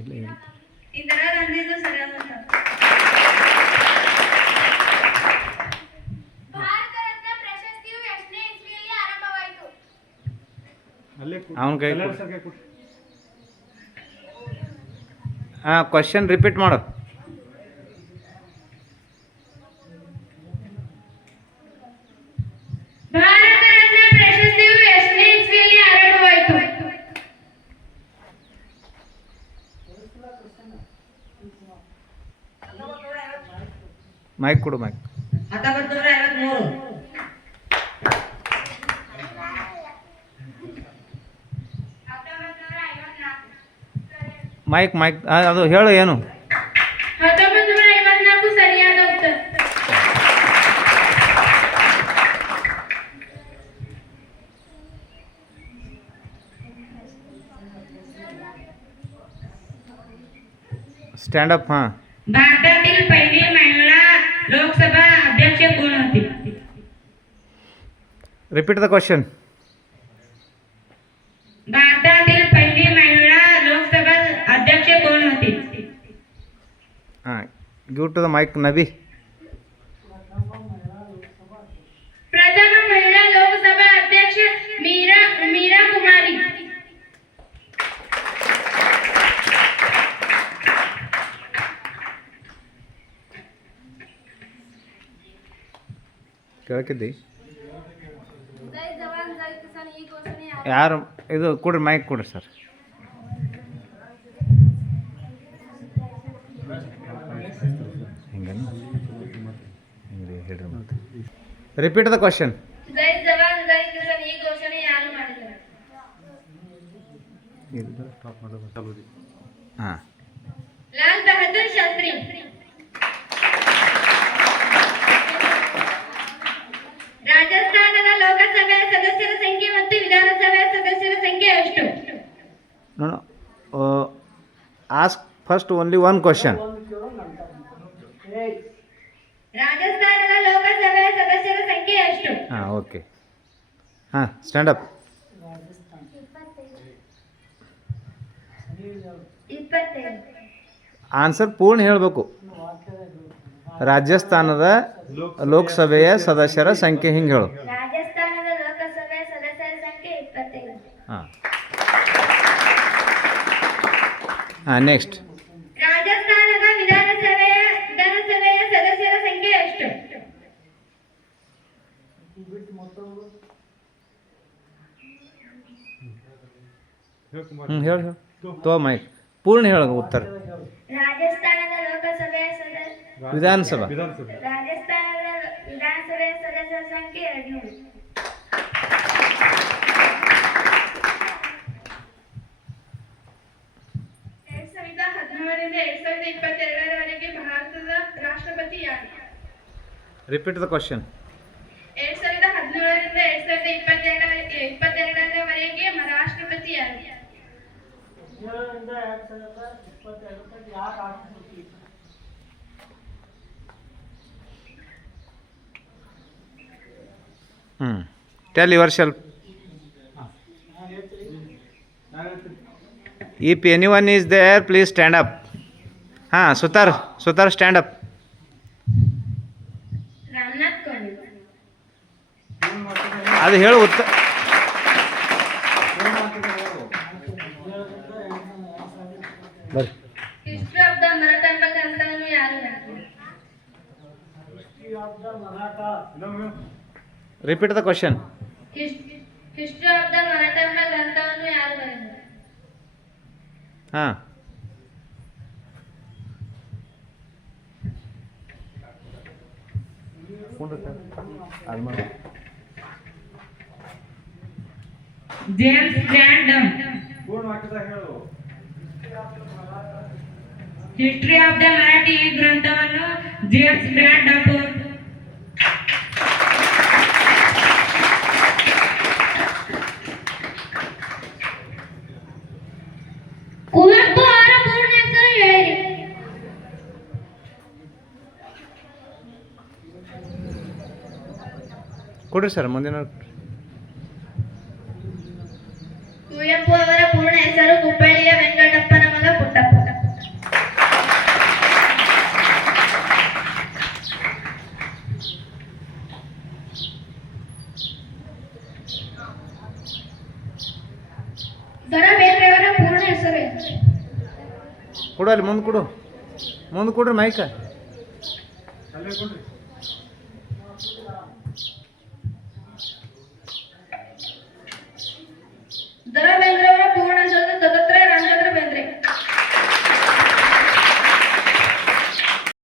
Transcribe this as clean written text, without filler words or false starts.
ಇಲ್ಲ ಇಲ್ಲ ಇದರ ಅಂದಿದ್ದು ಸರಿಯಾದ ಉತ್ತರ. ಭಾರತ ರತ್ನ ಪ್ರಶಸ್ತಿಯು ಎಷ್ಟನೇ ಇಸ್ವಿಯಲ್ಲಿ ಆರಂಭವಾಯಿತು? ಅವನ ಕೈ ಹಾಂ ಕ್ವಶನ್ ರಿಪೀಟ್ ಮಾಡು. ಭಾರತ ರತ್ನ ಪ್ರಶಸ್ತಿಯು ಎಷ್ಟನೇ ಇಸ್ವಿಯಲ್ಲಿ ಆರಂಭವಾಯಿತು? ಮೈಕ್ ಕೊಡು ಮೈಕ್. 1953. ಮೈಕ್ ಮೈಕ್ ಅದು ಹೇಳು ಏನು? 1954 ಸರಿಯಾದ ಉತ್ತರ. Stand up. हां. भारतातील पहिली महिला लोकसभा अध्यक्ष कोण होती? Repeat the question. भारतातील पहिली महिला लोकसभा अध्यक्ष कोण होती? हां गिव टू द माइक नबी. प्रथम महिला लोकसभा अध्यक्ष मीरा कुमारी. ಕೇಳಕ್ಕಿದ್ದಿ ಯಾರು ಇದು ಕೊಡ್ರಿ ಮೈಕ್ ಕೊಡ್ರಿ ಸರ್. ಹಿಂಗೆ ಹೇಳ್ರಿ ಮತ್ತೆ. Repeat the question. ಜೈ ಜವಾನ್ ಜೈ ಕಿಸಾನ್ ಈ ಘೋಷಣೆ ಯಾರು ಮಾಡಿದ್ದಾರೆ? ಹಾಂ ಲಾಲ್ ಬಹದ್ದೂರ್ ಶಾಸ್ತ್ರಿ. ರಾಜಸ್ಥಾನದ ಲೋಕಸಭೆಯ ಸದಸ್ಯರ ಸಂಖ್ಯೆ ಮತ್ತು ವಿಧಾನಸಭೆಯ ಸದಸ್ಯರ ಸಂಖ್ಯೆ ಎಷ್ಟು? No, no. Ask first only one question. ರಾಜಸ್ಥಾನದ ಲೋಕಸಭೆಯ ಸದಸ್ಯರ ಸಂಖ್ಯೆ ಎಷ್ಟು? ಹಾಂ ಓಕೆ. ಹಾಂ ಸ್ಟ್ಯಾಂಡ್ ಅಪ್. 25. ಆನ್ಸರ್ ಪೂರ್ಣ ಹೇಳಬೇಕು. ರಾಜಸ್ಥಾನದ ಲೋಕಸಭೆಯ ಸದಸ್ಯರ ಸಂಖ್ಯೆ ಹಿಂಗೆ ಹೇಳು. ರಾಜಸ್ಥಾನದ ಲೋಕಸಭೆಯ ಸದಸ್ಯರ ಸಂಖ್ಯೆ 25. ಹಾಂ ಹಾಂ ನೆಕ್ಸ್ಟ್. ರಾಜಸ್ಥಾನದ ವಿಧಾನಸಭೆಯ ಸದಸ್ಯರ ಸಂಖ್ಯೆ ಎಷ್ಟು? ಹೇಳು ಹೇಳು ತೋ ಮೈಕ್ ಪೂರ್ಣ ಹೇಳ ಉತ್ತರ. ರಾಜಸ್ಥಾನದ ಲೋಕಸಭೆಯ ವಿಧಾನಸಭಾ ರಾಜಸ್ಥಾನದ ವಿಧಾನಸಭೆಯ ಸದಸ್ಯರ ಸಂಖ್ಯೆ 13. ಸಂವಿಧಾನ 2013ರಿಂದ 2022ರವರೆಗೆ ಭಾರತದ ರಾಷ್ಟ್ರಪತಿ ಯಾರು? Repeat the question. 2017ರಿಂದ 2022ರವರೆಗೆ ರಾಷ್ಟ್ರಪತಿ ಯಾರು? Tell yourself. If anyone is there, please stand up. Sutar stand up. Ramnath Kovind. ಅದು ಹೇಳು ಉತ್ತರ. ಬರ್ರಿ. ಹಿಸ್ಟ್ರಿ ಆಫ್ ದ ಮರಾಠ ಎಂಬ ಗ್ರಂಥವನ್ನು ಯಾರು ಬರೆದರು? Repeat the question. History of the Maratha ಎಂಬ ಗ್ರಂಥವನ್ನು ಯಾರು ಬರೆದರು? James Brandam. History of the Marathi ಈ ಗ್ರಂಥವನ್ನು ಜೇಮ್ಸ್ ಬ್ರ್ಯಾಂಡಮ್ ಕುವೆಂಪು ಅವರ ಪೂರ್ಣ ಹೆಸರು ಹೇಳಿರಿ. ಕೊಡ್ರಿ ಸರ್ ಮುಂದಿನ. ಕುವೆಂಪು ಅವರ ಪೂರ್ಣ ಹೆಸರು ಕುಪ್ಪಳ್ಳಿಯ ವೆಂಕಟಪ್ಪನ ಮಗ ಪುಟ್ಟಪ್ಪ. ದರ ಬೇಂದ್ರೆಯವರ ಪೂರ್ಣ ಹೆಸರು ಏನು? ಕೊಡು ಅಲ್ಲಿ ಮುಂದೆ ಕೊಡು, ಮುಂದೆ ಕೊಡ್ರಿ ಮೈಕ. ದರ